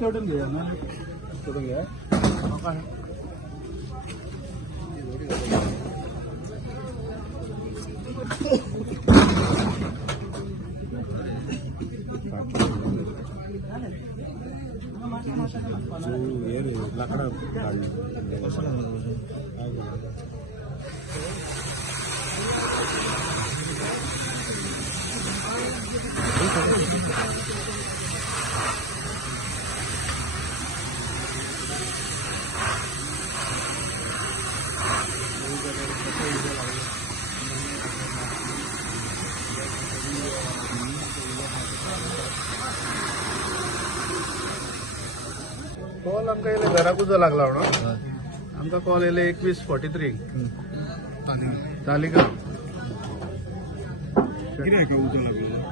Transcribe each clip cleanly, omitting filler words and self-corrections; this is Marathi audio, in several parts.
तेवढं घ्या ना, तेवढं घ्या. लाकडा कॉल आमकां येयले घराक उजो लागला म्हणून. आमकां कॉल येयले 21:43 तालिगांव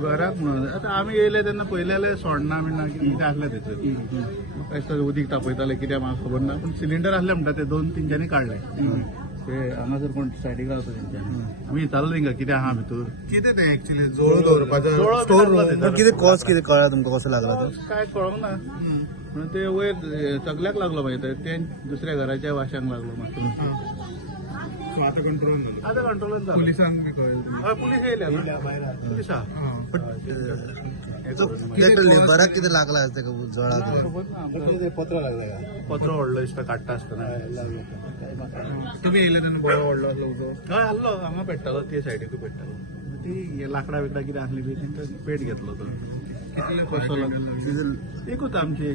घराक म्हणून. आतां आमी येयले तेन्ना पयलेले सोडना बिडना कितें आसलें तेचेर उदीक तापयताले कित्याक म्हाका खबर ना, पूण सिलिंडर आसले म्हणटा ते 2-3 काडले. ते हांगासर कोण सायडीक रावता तेंच्यानी. आमी विचारलो तेंकां कितें आहा भितर, कितें तें एक्चुअली जोळ दवरपाचो स्टोर. किती कॉज किती कळ्ळा तुमकां कसो लागला तो? काय कळोंक ना. म्हणून ते वयर सगल्याक लागलो मागीर ते दुसऱ्या घराच्या वाशांक लागलो मातसो. आता कंट्रोल आता कंट्रोलान जालो. पोलिसांक बी कळ्ळें. हय पुलीस येयल्या पुलीस आहा. लेबराक कितें लागला तेका जळाक? पत्र लागलं पत्र व्हडलो दिसता काडटा आसतना. तुम्ही येयले तेन्ना बरो व्हडलो आसलो उजो? हय आहलो हांगा पेट्टालो ते सायडीकूय पेट्टालो. ती लाकडां बिकडां कितें आसली बी तेंकां पेट घेतलो तो. एकूच आमची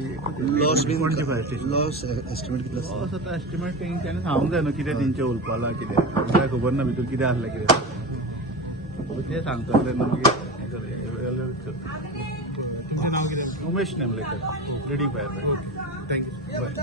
लॉस बी 25 लॉस एस्टिमेट कितलो आसा? असो तो एस्टिमेट तेंच्यांनी सांगूंक जाय न्हू कितें तेंचे उलपाला कितें. आमकां खबर ना भितर कितें आसलें कितें ते सांगतले तेन्ना मागीर तुमचें नांव कितें? Umesh Nemlekar, reading fire. Thank you.